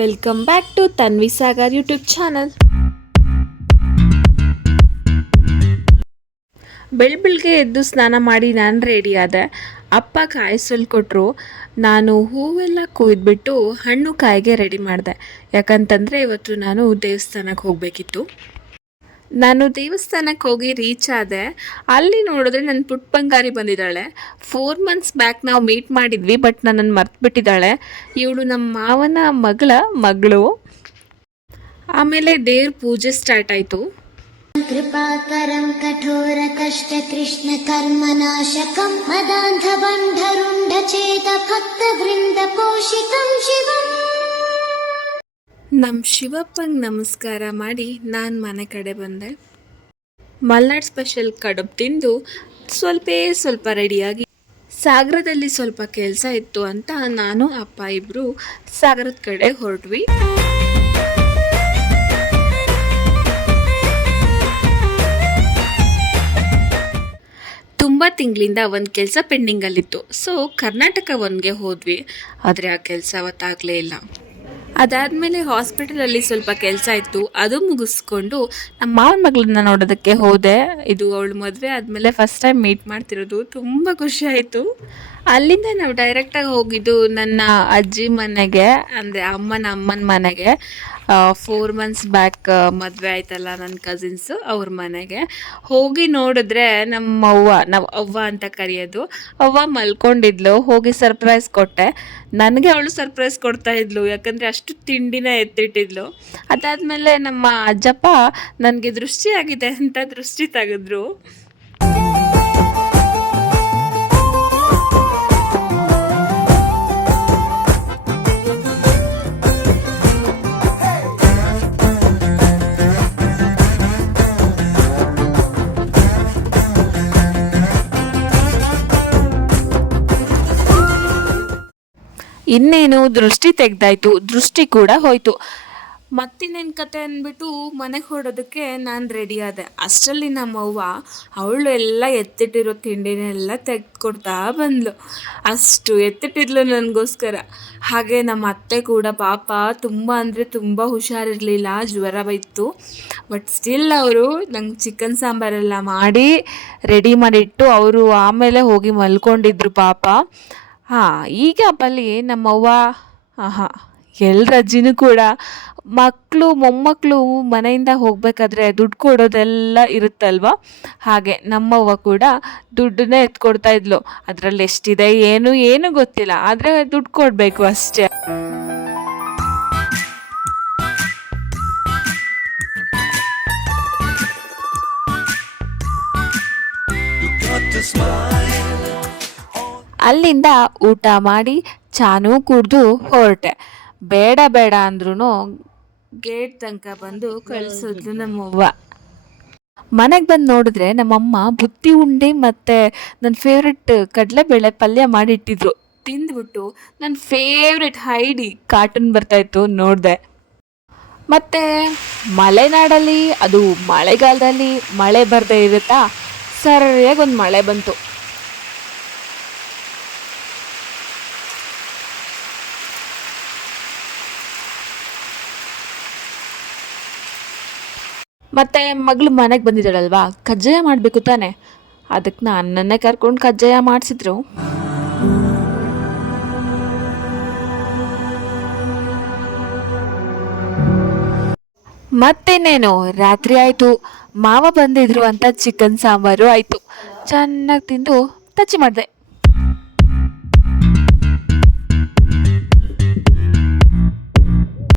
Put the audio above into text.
Welcome back to Tanvi Sagar YouTube channel. ಬೆಳಗ್ಗೆ ಎದ್ದು ಸ್ನಾನ ಮಾಡಿ ನಾನು ರೆಡಿ ಆದೆ. ಅಪ್ಪ ಕಾಯಿಸಲು ಕೊಟ್ಟರು. ನಾನು ಹೂವೆಲ್ಲ ಕೊಯ್ದುಬಿಟ್ಟು ಹಣ್ಣು ಕಾಯಿಗೆ ರೆಡಿ ಮಾಡಿದೆ. ಯಾಕಂತಂದರೆ ಇವತ್ತು ನಾನು ದೇವಸ್ಥಾನಕ್ಕೆ ಹೋಗಬೇಕಿತ್ತು. ನಾನು ದೇವಸ್ಥಾನಕ್ಕೆ ಹೋಗಿ ರೀಚ್ ಆದೆ. ಅಲ್ಲಿ ನೋಡಿದ್ರೆ ನನ್ನ ಪುಟ್ಟ ಬಂಗಾರಿ ಬಂದಿದ್ದಾಳೆ. 4 ಮಂತ್ಸ್ ಬ್ಯಾಕ್ ನಾವು ಮೀಟ್ ಮಾಡಿದ್ವಿ, ಬಟ್ ನನ್ನನ್ನು ಮರ್ತುಬಿಟ್ಟಿದ್ದಾಳೆ. ಇವಳು ನಮ್ಮ ಮಾವನ ಮಗಳು. ಆಮೇಲೆ ದೇವ್ರ ಪೂಜೆ ಸ್ಟಾರ್ಟ್ ಆಯಿತು. ಕೃಪಾಕರಂ ಕಠೋರ ಕಷ್ಟ ಕೃಷ್ಣ ಕರ್ಮನಾಶಕಂ ಮದಾಂಧಬಂಧರುಂಢ ಚೇತ ಭಕ್ತ ವೃಂದ ಪೋಷಿತಂ ಶಿವಂ. ನಮ್ಮ ಶಿವಪ್ಪಂಗೆ ನಮಸ್ಕಾರ ಮಾಡಿ ನಾನು ಮನೆ ಕಡೆ ಬಂದೆ. ಮಲ್ನಾಡ್ ಸ್ಪೆಷಲ್ ಕಡುಬು ತಿಂದು ಸ್ವಲ್ಪ ರೆಡಿಯಾಗಿ ಸಾಗರದಲ್ಲಿ ಸ್ವಲ್ಪ ಕೆಲಸ ಇತ್ತು ಅಂತ ನಾನು ಅಪ್ಪ ಇಬ್ಬರು ಸಾಗರದ ಕಡೆ ಹೊರಟ್ವಿ. ತುಂಬ ತಿಂಗಳಿಂದ ಒಂದು ಕೆಲಸ ಪೆಂಡಿಂಗಲ್ಲಿತ್ತು. ಸೊ ಕರ್ನಾಟಕ ಒಂದ್ಗೆ ಹೋದ್ವಿ, ಆದರೆ ಆ ಕೆಲಸ ಅವತ್ತಾಗಲೇ ಇಲ್ಲ. ಅದಾದಮೇಲೆ ಹಾಸ್ಪಿಟಲಲ್ಲಿ ಸ್ವಲ್ಪ ಕೆಲಸ ಇತ್ತು, ಅದು ಮುಗಿಸ್ಕೊಂಡು ನಮ್ಮ ಮಾವನ ಮಗಳನ್ನ ನೋಡೋದಕ್ಕೆ ಹೋದೆ. ಇದು ಅವಳು ಮದುವೆ ಆದಮೇಲೆ ಫಸ್ಟ್ ಟೈಮ್ ಮೀಟ್ ಮಾಡ್ತಿರೋದು. ತುಂಬ ಖುಷಿ ಆಯಿತು. ಅಲ್ಲಿಂದ ನಾವು ಡೈರೆಕ್ಟಾಗಿ ಹೋಗಿದ್ದು ನನ್ನ ಅಜ್ಜಿ ಮನೆಗೆ, ಅಂದರೆ ಅಮ್ಮನ ಮನೆಗೆ. 4 ಮಂತ್ಸ್ ಬ್ಯಾಕ್ ಮದುವೆ ಆಯ್ತಲ್ಲ ನನ್ನ ಕಸಿನ್ಸು, ಅವ್ರ ಮನೆಗೆ ಹೋಗಿ ನೋಡಿದ್ರೆ ನಾವು ಅವ್ವ ಅಂತ ಕರೆಯೋದು. ಅವ್ವ ಮಲ್ಕೊಂಡಿದ್ಲು. ಹೋಗಿ ಸರ್ಪ್ರೈಸ್ ಕೊಟ್ಟೆ. ನನಗೆ ಅವಳು ಸರ್ಪ್ರೈಸ್ ಕೊಡ್ತಾ ಇದ್ಲು, ಯಾಕಂದರೆ ಅಷ್ಟು ತಿಂಡಿನ ಎತ್ತಿಟ್ಟಿದ್ಲು. ಅದಾದಮೇಲೆ ನಮ್ಮ ಅಜ್ಜಪ್ಪ ನನಗೆ ದೃಷ್ಟಿ ಆಗಿದೆ ಅಂತ ದೃಷ್ಟಿ ತೆಗೆದ್ರು. ಇನ್ನೇನು ದೃಷ್ಟಿ ತೆಗ್ದಾಯ್ತು, ದೃಷ್ಟಿ ಕೂಡ ಹೋಯ್ತು. ಮತ್ತಿನ್ನೇನು ಕತೆ ಅಂದ್ಬಿಟ್ಟು ಮನೆಗೆ ಹೊರಡೋದಕ್ಕೆ ನಾನು ರೆಡಿ ಆದೆ. ಅಷ್ಟರಲ್ಲಿ ನಮ್ಮವ್ವ ಅವಳು ಎಲ್ಲ ಎತ್ತಿಟ್ಟಿರೋ ತಿಂಡಿನೆಲ್ಲ ತೆಗೆದುಕೊಡ್ತಾ ಬಂದ್ಲು. ಅಷ್ಟು ಎತ್ತಿಟ್ಟಿದ್ಲು ನನಗೋಸ್ಕರ. ಹಾಗೆ ನಮ್ಮ ಅತ್ತೆ ಕೂಡ ಪಾಪ ತುಂಬ ಅಂದರೆ ತುಂಬ ಹುಷಾರಿರಲಿಲ್ಲ, ಜ್ವರ ಬೈತು. ಬಟ್ ಸ್ಟಿಲ್ ಅವರು ನಂಗೆ ಚಿಕನ್ ಸಾಂಬಾರೆಲ್ಲ ಮಾಡಿ ರೆಡಿ ಮಾಡಿಟ್ಟು ಅವರು ಆಮೇಲೆ ಹೋಗಿ ಮಲ್ಕೊಂಡಿದ್ರು ಪಾಪ. ಈಗ ಬಲ್ಲಿ ನಮ್ಮವ್ವ ಎಲ್ಲರ ಅಜ್ಜಿನೂ ಕೂಡ ಮೊಮ್ಮಕ್ಕಳು ಮನೆಯಿಂದ ಹೋಗಬೇಕಾದ್ರೆ ದುಡ್ಡು ಕೊಡೋದೆಲ್ಲ ಇರುತ್ತಲ್ವ, ಹಾಗೆ ನಮ್ಮವ್ವ ಕೂಡ ದುಡ್ಡನ್ನೇ ಎತ್ಕೊಡ್ತಾ ಇದ್ಲು. ಅದರಲ್ಲಿ ಎಷ್ಟಿದೆ ಏನು ಗೊತ್ತಿಲ್ಲ, ಆದರೆ ದುಡ್ಡು ಕೊಡಬೇಕು ಅಷ್ಟೇ. ಅಲ್ಲಿಂದ ಊಟ ಮಾಡಿ ಚಾನೂ ಕುಡಿದು ಹೊರಟೆ. ಬೇಡ ಅಂದ್ರೂ ಗೇಟ್ ತನಕ ಬಂದು ಕಳಿಸಿದ್ಲು ನಮ್ಮವ್ವ. ಮನೆಗೆ ಬಂದು ನೋಡಿದ್ರೆ ನಮ್ಮಮ್ಮ ಬುತ್ತಿ ಉಂಡೆ ಮತ್ತು ನನ್ನ ಫೇವ್ರೆಟ್ ಕಡಲೆಬೇಳೆ ಪಲ್ಯ ಮಾಡಿಟ್ಟಿದ್ರು. ತಿಂದ್ಬಿಟ್ಟು ನನ್ನ ಫೇವ್ರೆಟ್ ಹೈಡಿ ಕಾರ್ಟೂನ್ ಬರ್ತಾಯಿತ್ತು ನೋಡಿದೆ. ಮತ್ತು ಮಲೆನಾಡಲ್ಲಿ ಅದು ಮಳೆಗಾಲದಲ್ಲಿ ಮಳೆ ಬರದೇ ಇರುತ್ತಾ, ಸರಿಯಾಗಿ ಒಂದು ಮಳೆ ಬಂತು. ಮತ್ತು ಮಗಳು ಮನೆಗೆ ಬಂದಿದ್ದಾಳಲ್ವಾ, ಕಜ್ಜಾಯ ಮಾಡಬೇಕು ತಾನೆ, ಅದಕ್ಕೆ ನನ್ನನ್ನೇ ಕರ್ಕೊಂಡು ಕಜ್ಜಾಯ ಮಾಡಿಸಿದ್ರು. ಮತ್ತೇನೇನು ರಾತ್ರಿ ಆಯಿತು. ಮಾವ ಬಂದಿದ್ರು ಅಂತ ಚಿಕನ್ ಸಾಂಬಾರು ಆಯಿತು. ಚೆನ್ನಾಗಿ ತಿಂದು ಟಚ್ ಮಾಡಿದೆ.